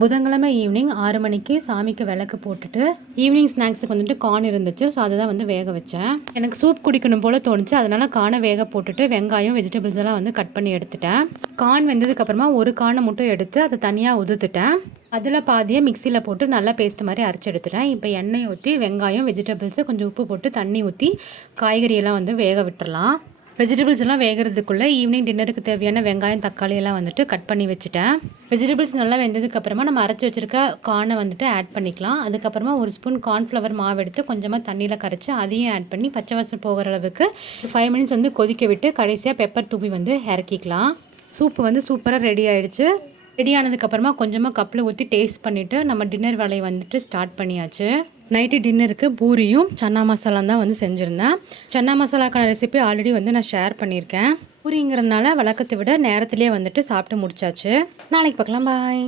புதன்கிழமை ஈவினிங் 6 மணிக்கு சாமிக்கு விளக்கு போட்டுட்டு ஈவினிங் ஸ்நாக்ஸுக்கு வந்துட்டு கார்ன் இருந்துச்சு. ஸோ அதை தான் வந்து வேக வச்சேன். எனக்கு சூப் குடிக்கணும் போல் தோணுச்சு. அதனால் கார்னை வேக போட்டுட்டு வெங்காயம் வெஜிடபிள்ஸ் எல்லாம் வந்து கட் பண்ணி எடுத்துட்டேன். கார்ன் வெந்ததுக்கப்புறமா ஒரு கார்னை மட்டும் எடுத்து அதை தனியாக உதுத்துட்டேன். அதில் பாதியை மிக்சியில் போட்டு நல்லா பேஸ்ட் மாதிரி அரைச்சி எடுத்துட்டேன். இப்போ எண்ணெய் ஊற்றி வெங்காயம் வெஜிடபிள்ஸு கொஞ்சம் உப்பு போட்டு தண்ணி ஊற்றி காய்கறியெல்லாம் வந்து வேக விட்டுறலாம். வெஜிடபிள்ஸ் எல்லாம் வேகிறதுக்குள்ளே ஈவினிங் டின்னருக்கு தேவையான வெங்காயம் தக்காளி எல்லாம் வந்துட்டு கட் பண்ணி வச்சுட்டேன். வெஜிடபிள்ஸ் நல்லா வெந்ததுக்கப்புறமா நம்ம அரைச்சி வச்சுருக்க கார்னை வந்துட்டு ஆட் பண்ணிக்கலாம். அதுக்கப்புறமா ஒரு ஸ்பூன் கார்ன்ஃப்ளவர் மாவு எடுத்து கொஞ்சமாக தண்ணியில் கரைச்சி அதையும் ஆட் பண்ணி பச்சை வாசம் போகிற அளவுக்கு 5 மினிட்ஸ் வந்து கொதிக்க விட்டு கடைசியாக பெப்பர் தூவி வந்து இறக்கிக்கலாம். சூப்பு வந்து சூப்பராக ரெடி ஆகிடுச்சு. ரெடி ஆனதுக்கப்புறமா கொஞ்சமாக கப்பில் ஊற்றி டேஸ்ட் பண்ணிவிட்டு நம்ம டின்னர் வேலையை வந்துட்டு ஸ்டார்ட் பண்ணியாச்சு. நைட்டு டின்னருக்கு பூரியும் சன்னா மசாலாம் தான் வந்து செஞ்சுருந்தேன். சன்னா மசாலாக்கான ரெசிபி ஆல்ரெடி வந்து நான் ஷேர் பண்ணியிருக்கேன். பூரிங்கிறதுனால வழக்கத்தை விட நேரத்துலேயே வந்துட்டு சாப்பிட்டு முடிச்சாச்சு. நாளைக்கு பார்க்கலாம். பாய்.